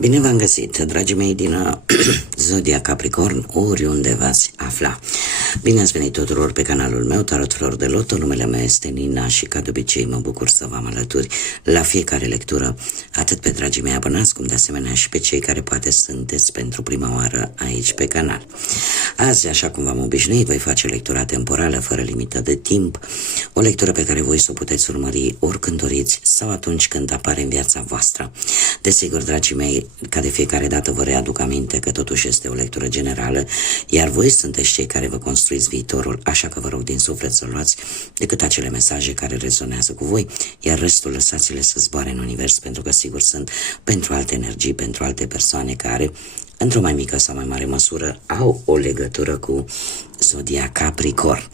Bine v-am găsit, dragii mei din Zodia Capricorn, oriunde v-ați afla. Bine ați venit tuturor pe canalul meu, Tarot Flor de Loto. Numele meu este Nina și ca de obicei mă bucur să vă am alături la fiecare lectură, atât pe dragii mei abonați, cum de asemenea și pe cei care poate sunteți pentru prima oară aici pe canal. Azi, așa cum v-am obișnuit, voi face lectura temporală fără limită de timp, o lectură pe care voi să o puteți urmări oricând doriți sau atunci când apare în viața voastră. Desigur, dragii mei, ca de fiecare dată vă readuc aminte că totuși este o lectură generală, iar voi sunteți cei care vă construiți viitorul, așa că vă rog din suflet să luați decât acele mesaje care rezonează cu voi, iar restul lăsați-le să zboare în univers, pentru că sigur sunt pentru alte energii, pentru alte persoane care, într-o mai mică sau mai mare măsură, au o legătură cu Zodia Capricorn.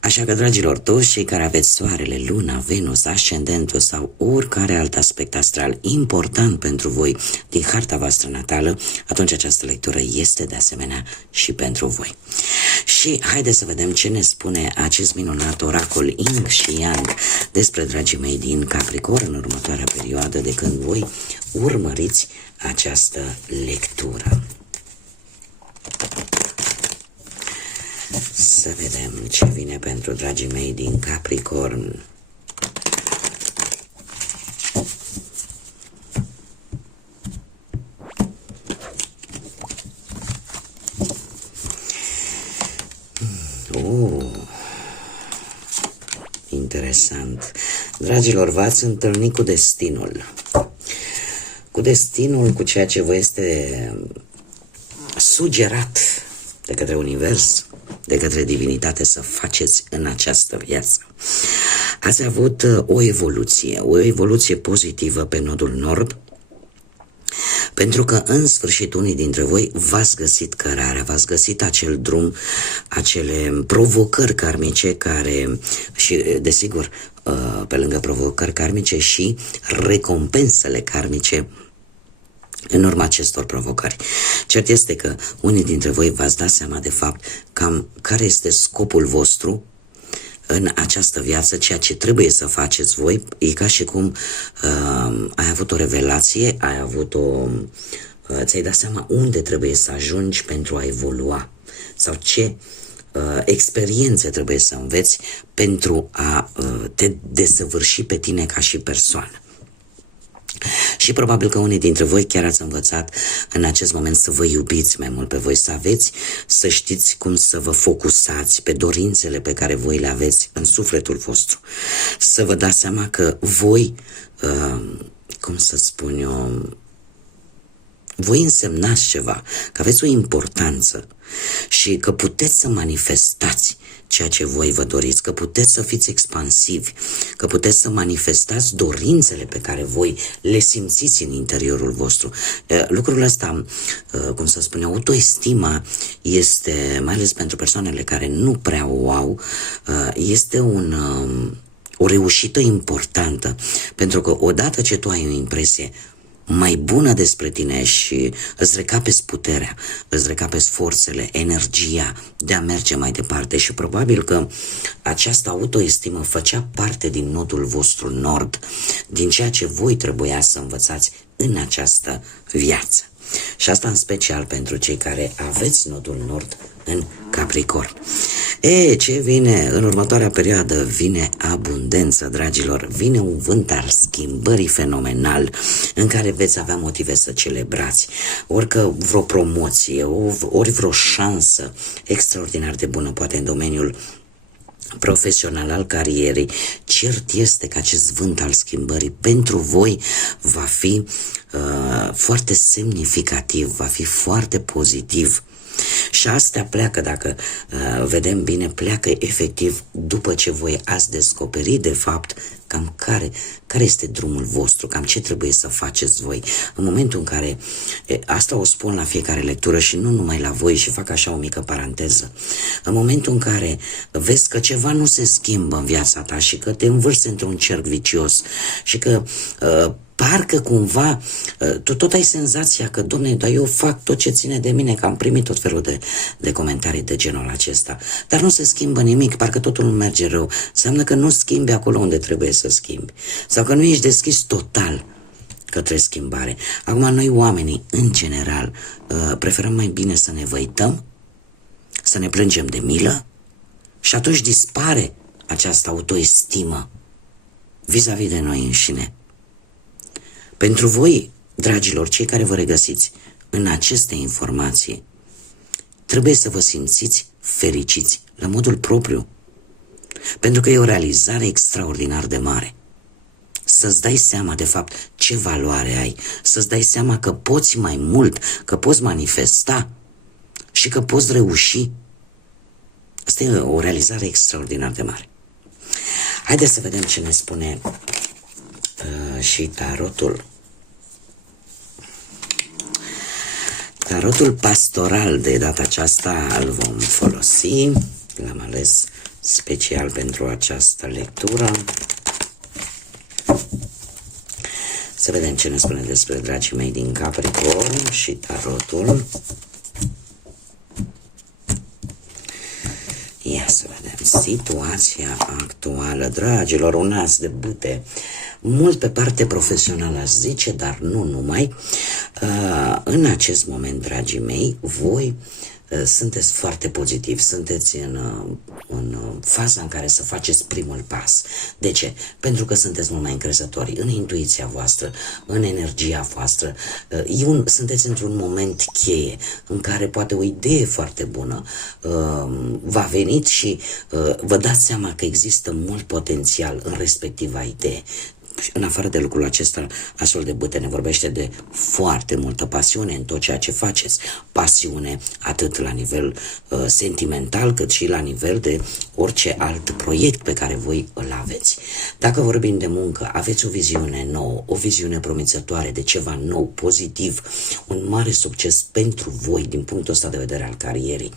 Așa că, dragilor, toți cei care aveți soarele, luna, Venus, ascendentul sau oricare alt aspect astral important pentru voi din harta voastră natală, atunci această lectură este de asemenea și pentru voi. Și haideți să vedem ce ne spune acest minunat oracol Yin și Yang despre dragii mei din Capricorn în următoarea perioadă de când voi urmăriți această lectură. Să vedem ce vine pentru dragii mei din Capricorn. Interesant. Dragilor, v-ați întâlnit cu destinul. Cu destinul, cu ceea ce vă este sugerat de către univers, de către divinitate să faceți în această viață. Ați avut o evoluție pozitivă pe nodul nord, pentru că în sfârșit unii dintre voi v-ați găsit cărarea, v-ați găsit acel drum, acele provocări karmice care, și desigur, pe lângă provocări karmice și recompensele karmice în urma acestor provocări. Cert este că unii dintre voi v-ați dat seama de fapt cam care este scopul vostru în această viață, ceea ce trebuie să faceți voi. E ca și cum ai avut o revelație, ți-ai dat seama unde trebuie să ajungi pentru a evolua sau ce experiențe trebuie să înveți pentru a te desăvârși pe tine ca și persoană. Și probabil că unii dintre voi chiar ați învățat în acest moment să vă iubiți mai mult pe voi, să știți cum să vă focusați pe dorințele pe care voi le aveți în sufletul vostru. Să vă dați seama că voi, voi însemnați ceva, că aveți o importanță și că puteți să manifestați ceea ce voi vă doriți, că puteți să fiți expansivi, că puteți să manifestați dorințele pe care voi le simțiți în interiorul vostru. Lucrul ăsta, autoestima este, mai ales pentru persoanele care nu prea o au, este o reușită importantă, pentru că odată ce tu ai o impresie mai bună despre tine și îți recapezi puterea, îți recapezi forțele, energia de a merge mai departe, și probabil că această autoestimă făcea parte din nodul vostru nord, din ceea ce voi trebuia să învățați în această viață. Și asta în special pentru cei care aveți nodul nord în Capricorn. Ce vine în următoarea perioadă? Vine abundență, dragilor, vine un vânt al schimbării fenomenal în care veți avea motive să celebrați, orică vreo promoție, ori vreo șansă extraordinar de bună, poate în domeniul profesional al carierei. Cert este că acest vânt al schimbării pentru voi va fi foarte semnificativ, va fi foarte pozitiv. Și astea pleacă, dacă vedem bine, pleacă efectiv după ce voi ați descoperit de fapt cam care este drumul vostru, cam ce trebuie să faceți voi. În momentul în care, asta o spun la fiecare lectură și nu numai la voi, și fac așa o mică paranteză, în momentul în care vezi că ceva nu se schimbă în viața ta și că te învârți într-un cerc vicios și că parcă cumva tu tot ai senzația că, dom'le, dar eu fac tot ce ține de mine, că am primit tot felul de comentarii de genul acesta, dar nu se schimbă nimic, parcă totul nu merge rău, înseamnă că nu schimbi acolo unde trebuie să schimbi, sau că nu ești deschis total către schimbare. Acum, noi oamenii, în general, preferăm mai bine să ne văităm, să ne plângem de milă și atunci dispare această autoestimă vis-a-vis de noi înșine. Pentru voi, dragilor, cei care vă regăsiți în aceste informații, trebuie să vă simțiți fericiți la modul propriu, pentru că e o realizare extraordinar de mare. Să-ți dai seama, de fapt, ce valoare ai, să-ți dai seama că poți mai mult, că poți manifesta și că poți reuși. Asta e o realizare extraordinar de mare. Haideți să vedem ce ne spune și tarotul. Tarotul pastoral de data aceasta îl vom folosi. L-am ales special pentru această lectură. Să vedem ce ne spune despre dragii mei din Capricorn și tarotul. Ia să vedem situația actuală, dragilor, un as de bâte, mult pe parte profesională aș zice, dar nu numai. În acest moment, dragii mei, voi sunteți foarte pozitivi, sunteți în faza în care să faceți primul pas. De ce? Pentru că sunteți mult mai încrezători în intuiția voastră, în energia voastră. Sunteți într-un moment cheie în care poate o idee foarte bună v-a venit și vă dați seama că există mult potențial în respectiva idee. În afară de lucrul acesta, asul de bâte ne vorbește de foarte multă pasiune în tot ceea ce faceți. Pasiune atât la nivel sentimental, cât și la nivel de orice alt proiect pe care voi îl aveți. Dacă vorbim de muncă, aveți o viziune nouă, o viziune promițătoare de ceva nou, pozitiv, un mare succes pentru voi din punctul ăsta de vedere al carierei.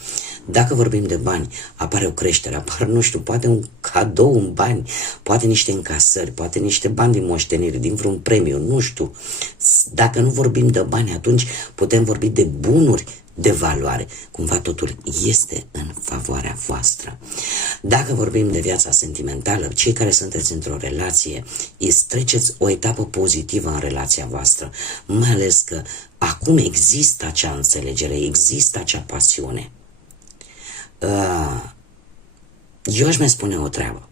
Dacă vorbim de bani, apare o creștere, apar, nu știu, poate un cadou în bani, poate niște încasări, poate niște bani din moștenire, din vreun premiu, nu știu. Dacă nu vorbim de bani, atunci putem vorbi de bunuri de valoare. Cumva totul este în favoarea voastră. Dacă vorbim de viața sentimentală, cei care sunteți într-o relație, treceți o etapă pozitivă în relația voastră, mai ales că acum există acea înțelegere, există acea pasiune. Eu aș mai spune o treabă.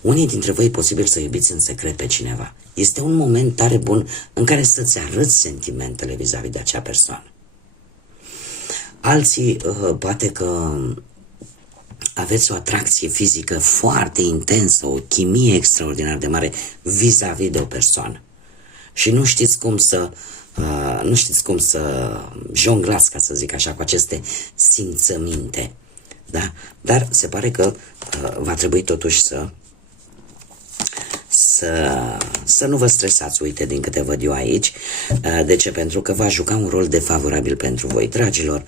Unii dintre voi e posibil să iubiți în secret pe cineva. Este un moment tare bun în care să-ți arăți sentimentele vis-a-vis de acea persoană. Alții, poate că aveți o atracție fizică foarte intensă, o chimie extraordinar de mare vis-a-vis de o persoană. Și nu știți cum să jonglați, ca să zic așa, cu aceste simțăminte. Da? Dar se pare că va trebui totuși să nu vă stresați, uite, din câte văd eu aici. De ce? Pentru că va juca un rol defavorabil pentru voi. Dragilor,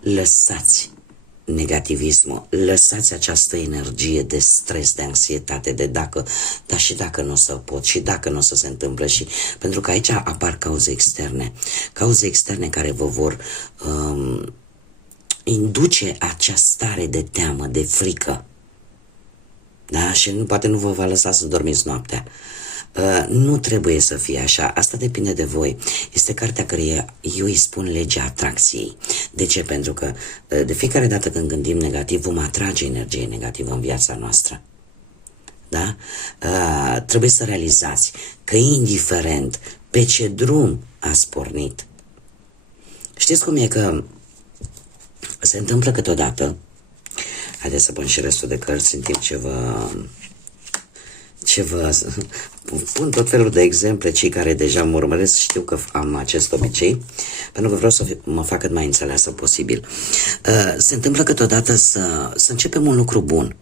lăsați negativismul, lăsați această energie de stres, de anxietate, de dar și dacă nu o să pot, și dacă nu o să se întâmplă, și pentru că aici apar cauze externe care vă vor induce acea stare de teamă, de frică. Da? Și poate nu vă va lăsa să dormiți noaptea. Nu trebuie să fie așa, asta depinde de voi. Este cartea care eu îi spun legea atracției. De ce? Pentru că de fiecare dată când gândim negativ, vom atrage energie negativă în viața noastră. Da? Trebuie să realizați că indiferent pe ce drum ați pornit, știți cum e că se întâmplă câteodată. Haideți să pun și restul de cărți în timp ce vă pun tot felul de exemple. Cei care deja mă urmăresc știu că am acest obicei, pentru că vreau să mă fac cât mai înțeleasă posibil. Se întâmplă câteodată să începem un lucru bun,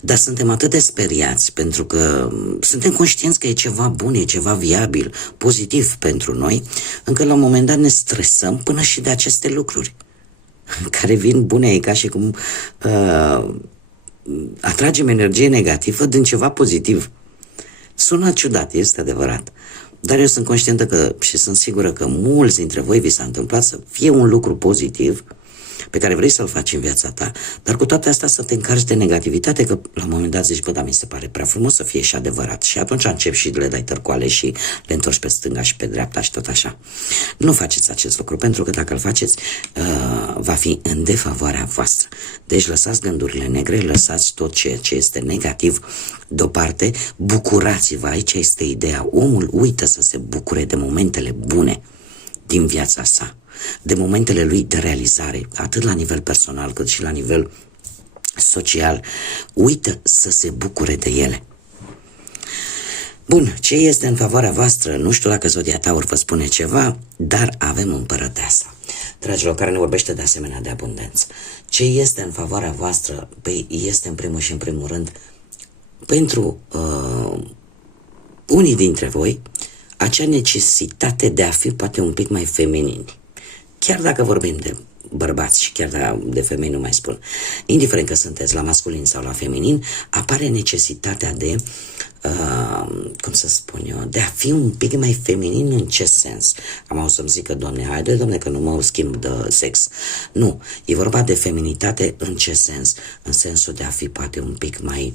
dar suntem atât de speriați pentru că suntem conștienți că e ceva bun, e ceva viabil, pozitiv pentru noi, încât la un moment dat ne stresăm până și de aceste lucruri care vin bune, e ca și cum atragem energie negativă din ceva pozitiv. Sună ciudat, este adevărat, dar eu sunt conștientă că și sunt sigură că mulți dintre voi vi s-a întâmplat să fie un lucru pozitiv pe care vrei să-l faci în viața ta, dar cu toate astea să te încarci de negativitate, că la un moment dat zici, bă, dar mi se pare prea frumos să fie și adevărat. Și atunci începi și le dai tărcoale și le întorci pe stânga și pe dreapta și tot așa. Nu faceți acest lucru, pentru că dacă îl faceți, va fi în defavoarea voastră. Deci lăsați gândurile negre, lăsați tot ceea ce este negativ deoparte, bucurați-vă, aici este ideea. Omul uită să se bucure de momentele bune din viața sa, de momentele lui de realizare, atât la nivel personal cât și la nivel social. Uită să se bucure de ele. Bun, ce este în favoarea voastră? Nu știu dacă Zodia Taur vă spune ceva, dar avem Împărăteasa. Dragilor, care ne vorbește de asemenea de abundență. Ce este în favoarea voastră? Păi este în primul și în primul rând pentru unii dintre voi acea necesitate de a fi poate un pic mai feminini. Chiar dacă vorbim de bărbați și chiar de femei nu mai spun, indiferent că sunteți la masculin sau la feminin, apare necesitatea de, cum să spun eu, de a fi un pic mai feminin. În ce sens? Am auzit să-mi zică, Doamne, haide, Doamne, că nu mă schimb de sex. Nu, e vorba de feminitate în ce sens? În sensul de a fi poate un pic mai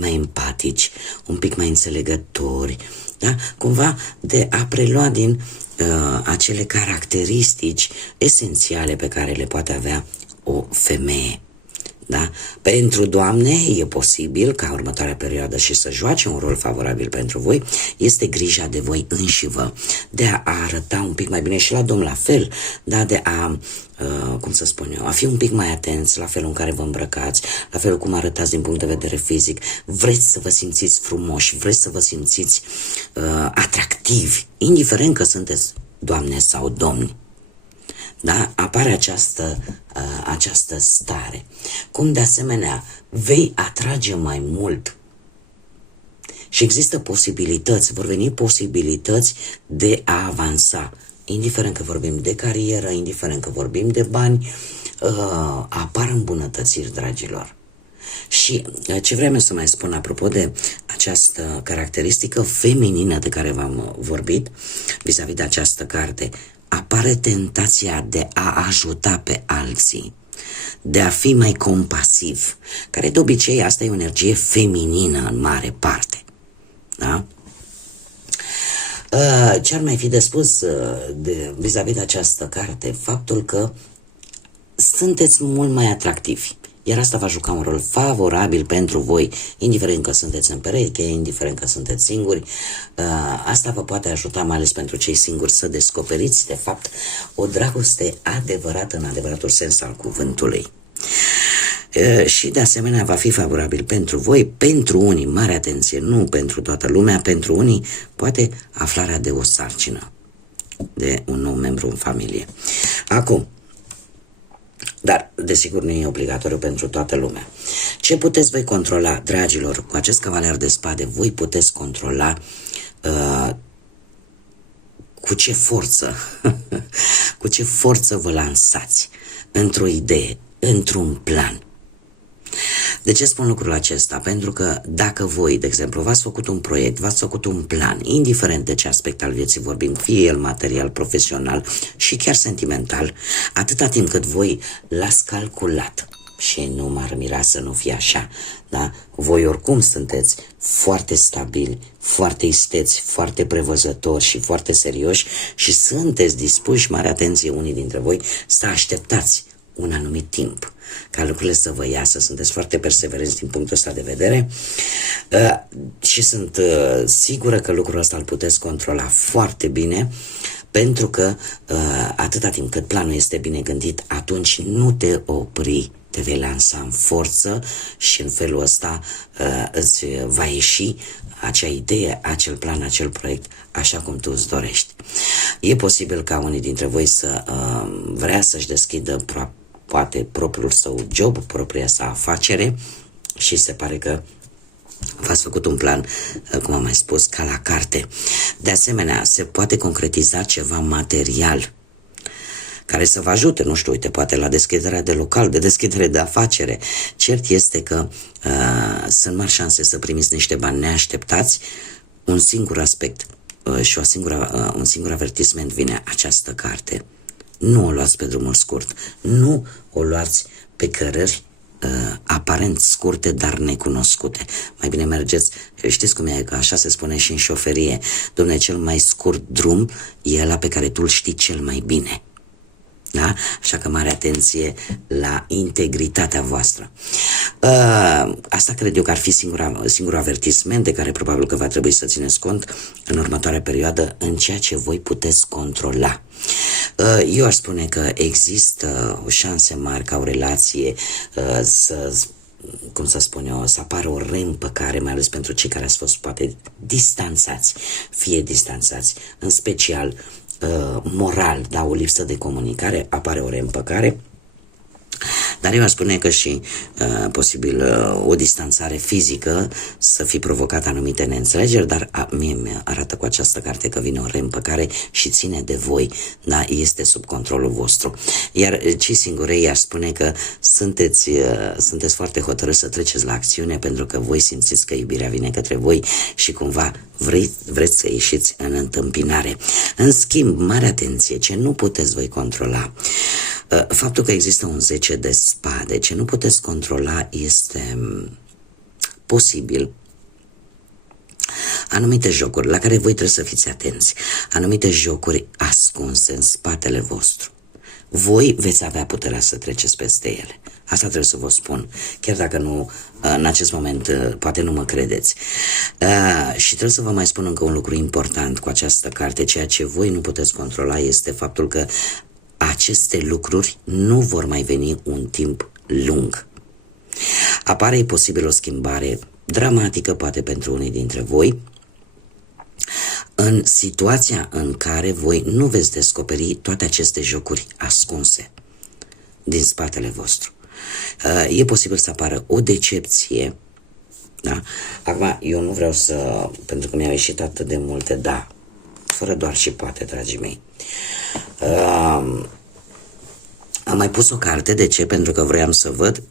empatici, un pic mai înțelegători, da? Cumva de a prelua din acele caracteristici esențiale pe care le poate avea o femeie. Da? Pentru doamne e posibil ca următoarea perioadă și să joace un rol favorabil pentru voi, este grija de voi înșivă, de a arăta un pic mai bine și la domn la fel, da? De a, cum să spun eu, a fi un pic mai atenți la felul în care vă îmbrăcați, la felul cum arătați din punct de vedere fizic. Vreți să vă simțiți frumoși, vreți să vă simțiți atractivi, indiferent că sunteți doamne sau domni. Da? Apare această stare. Cum de asemenea vei atrage mai mult și există posibilități, vor veni posibilități de a avansa, indiferent că vorbim de carieră, indiferent că vorbim de bani, apar îmbunătățiri, dragilor. Și ce vreau să mai spun apropo de această caracteristică feminină de care v-am vorbit, vis-a-vis de această carte, apare tentația de a ajuta pe alții, de a fi mai compasiv, care de obicei asta e o energie feminină în mare parte. Da? Ce ar mai fi de spus vis-a-vis de această carte? Faptul că sunteți mult mai atractivi. Iar asta va juca un rol favorabil pentru voi, indiferent că sunteți în pereche, indiferent că sunteți singuri. Asta vă poate ajuta, mai ales pentru cei singuri, să descoperiți, de fapt, o dragoste adevărată în adevăratul sens al cuvântului. Și, de asemenea, va fi favorabil pentru voi, pentru unii, mare atenție, nu pentru toată lumea, pentru unii, poate aflarea de o sarcină, de un nou membru în familie. Acum, dar, desigur, nu e obligatoriu pentru toată lumea. Ce puteți voi controla, dragilor, cu acest cavaler de spade? Voi puteți controla cu ce forță, cu ce forță vă lansați într-o idee, într-un plan. De ce spun lucrul acesta? Pentru că dacă voi, de exemplu, v-ați făcut un proiect, v-ați făcut un plan, indiferent de ce aspect al vieții vorbim, fie el material, profesional și chiar sentimental, atâta timp cât voi l-ați calculat, și nu m-ar mira să nu fie așa, da? Voi oricum sunteți foarte stabili, foarte isteți, foarte prevăzători și foarte serioși și sunteți dispuși, mare atenție unii dintre voi, să așteptați un anumit timp ca lucrurile să vă iasă, sunteți foarte perseverenți din punctul ăsta de vedere și sunt sigură că lucrul ăsta îl puteți controla foarte bine, pentru că atâta timp cât planul este bine gândit, atunci nu te opri, te vei lansa în forță și în felul ăsta îți va ieși acea idee, acel plan, acel proiect, așa cum tu îți dorești. E posibil ca unii dintre voi să vrea să-și deschidă poate propriul său job, propria sa afacere și se pare că v-ați făcut un plan, cum am mai spus, ca la carte. De asemenea, se poate concretiza ceva material care să vă ajute, nu știu, uite, poate la deschiderea de local, de deschidere de afacere. Cert este că sunt mari șanse să primiți niște bani neașteptați. Un singur aspect și un singur avertisment vine această carte. nu o luați pe drumul scurt, nu o luați pe cărări aparent scurte, dar necunoscute. Mai bine mergeți, știți cum e, că așa se spune și în șoferie, dom'le, cel mai scurt drum e ăla pe care tu îl știi cel mai bine. Da? Așa că mare atenție la integritatea voastră. Asta cred eu că ar fi singurul avertisment de care probabil că va trebui să țineți cont în următoarea perioadă în ceea ce voi puteți controla. Eu aș spune că există o șanse mari ca o relație cum să spun eu, să apară o reîmpăcare, mai ales pentru cei care ați fost poate distanțați, fie distanțați, în special moral, da, o lipsă de comunicare, apare o reîmpăcare. Dar eu aș spune că și posibil o distanțare fizică să fi provocat anumite neînțelegeri, dar mie mi arată cu această carte că vine o reîmpăcare și ține de voi, da? Este sub controlul vostru. Iar cei singurei aș spune că sunteți foarte hotărâți să treceți la acțiune, pentru că voi simțiți că iubirea vine către voi și cumva vreți să ieșiți în întâmpinare. În schimb, mare atenție, ce nu puteți voi controla. Faptul că există un 10 de spade, ce nu puteți controla este posibil anumite jocuri la care voi trebuie să fiți atenți, anumite jocuri ascunse în spatele vostru. Voi veți avea puterea să treceți peste ele. Asta trebuie să vă spun, chiar dacă nu, în acest moment, poate nu mă credeți. Și trebuie să vă mai spun încă un lucru important cu această carte. Ceea ce voi nu puteți controla este faptul că aceste lucruri nu vor mai veni un timp lung. Apare posibil o schimbare dramatică, poate pentru unii dintre voi, în situația în care voi nu veți descoperi toate aceste jocuri ascunse din spatele vostru. E posibil să apară o decepție, da? Acum, eu nu vreau să, pentru că mi-au ieșit atât de multe, da, fără doar și poate, dragii mei. Am mai pus o carte, de ce? Pentru că vroiam să văd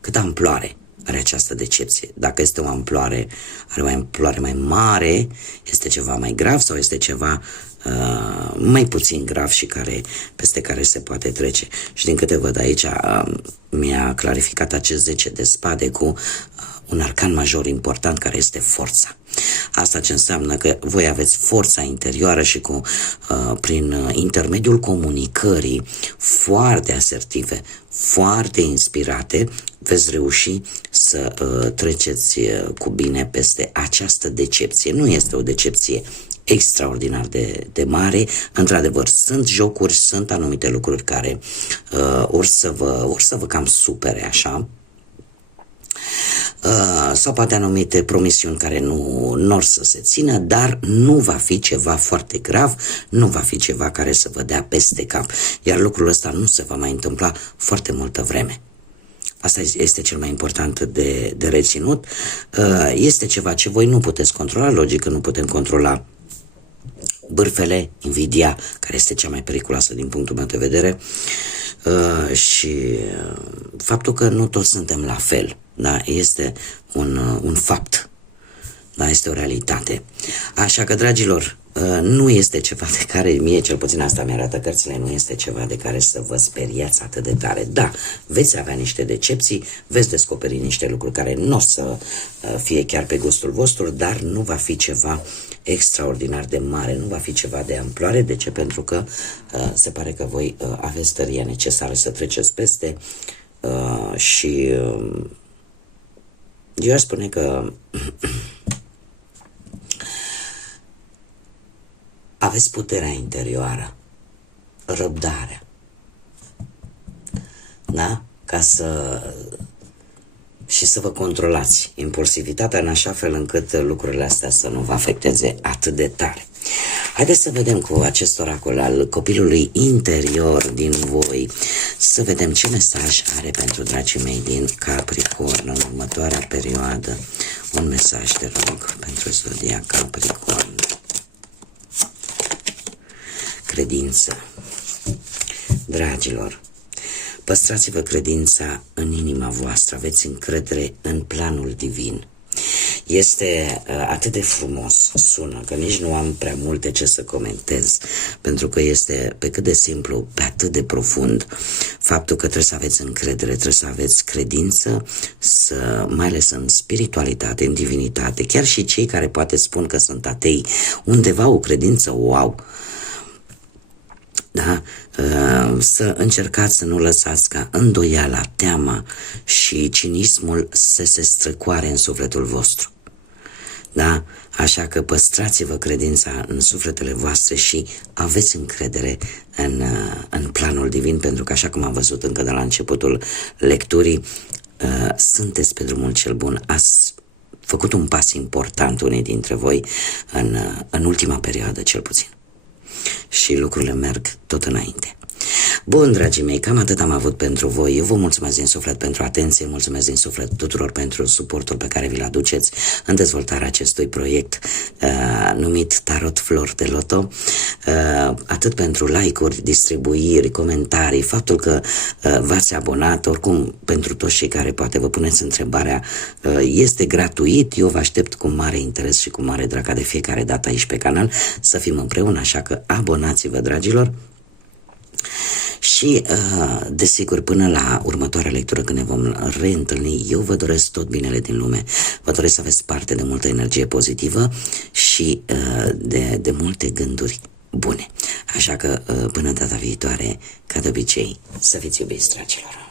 cât amploare are această decepție. Dacă este o amploare, are o amploare mai mare, este ceva mai grav sau este ceva mai puțin grav și peste care se poate trece. Și din câte văd aici, mi-a clarificat acest 10 de spade cu un arcan major important care este forța. Asta ce înseamnă că voi aveți forța interioară și prin intermediul comunicării foarte asertive, foarte inspirate, veți reuși să treceți cu bine peste această decepție. Nu este o decepție extraordinar de mare. Într-adevăr, sunt jocuri, sunt anumite lucruri care or să vă cam supere așa, sau poate anumite promisiuni care nu or să se țină, dar nu va fi ceva foarte grav, nu va fi ceva care să vă dea peste cap, iar lucrul ăsta nu se va mai întâmpla foarte multă vreme. Asta este cel mai important de reținut. Este ceva ce voi nu puteți controla, logic că nu putem controla bârfele, invidia, care este cea mai periculoasă din punctul meu de vedere, și faptul că nu toți suntem la fel, da? Este un fapt, da? Este o realitate. Așa că, dragilor, nu este ceva de care, mie cel puțin asta mi-arată cărțile, nu este ceva de care să vă speriați atât de tare. Da, veți avea niște decepții, veți descoperi niște lucruri care nu o să fie chiar pe gustul vostru, dar nu va fi ceva extraordinar de mare, nu va fi ceva de amploare. De ce? Pentru că se pare că voi aveți tăria necesară să treceți peste și eu aș spune că aveți puterea interioară, răbdarea, da? Ca să vă controlați impulsivitatea în așa fel încât lucrurile astea să nu vă afecteze atât de tare. Haideți să vedem cu acest oracol al copilului interior din voi, să vedem ce mesaj are pentru dragii mei din Capricorn în următoarea perioadă. Un mesaj, te rog, pentru zodia Capricorn. Credință. Dragilor, păstrați-vă credința în inima voastră, aveți încredere în planul divin. Este atât de frumos, sună, că nici nu am prea multe ce să comentez, pentru că este pe cât de simplu, pe atât de profund, faptul că trebuie să aveți încredere, trebuie să aveți credință, mai ales în spiritualitate, în divinitate, chiar și cei care poate spun că sunt atei, undeva o credință o au. Da? Să încercați să nu lăsați ca îndoiala, teama și cinismul să se străcoare în sufletul vostru. Da? Așa că păstrați-vă credința în sufletele voastre și aveți încredere în planul divin, pentru că, așa cum am văzut încă de la începutul lecturii, sunteți pe drumul cel bun. Ați făcut un pas important, unii dintre voi, în ultima perioadă cel puțin. Și lucrurile merg tot înainte. Bun, dragii mei, cam atât am avut pentru voi. Eu vă mulțumesc din suflet pentru atenție, mulțumesc din suflet tuturor pentru suportul pe care vi-l aduceți în dezvoltarea acestui proiect numit Tarot Flori de Loto, atât pentru like-uri, distribuiri, comentarii, faptul că v-ați abonat, oricum pentru toți cei care poate vă puneți întrebarea, este gratuit, eu vă aștept cu mare interes și cu mare drag de fiecare dată aici pe canal să fim împreună, așa că abonați-vă, dragilor. Și, desigur, până la următoarea lectură, când ne vom reîntâlni, eu vă doresc tot binele din lume. Vă doresc să aveți parte de multă energie pozitivă și de multe gânduri bune. Așa că, până data viitoare, ca de obicei, să fiți iubiți, dragilor.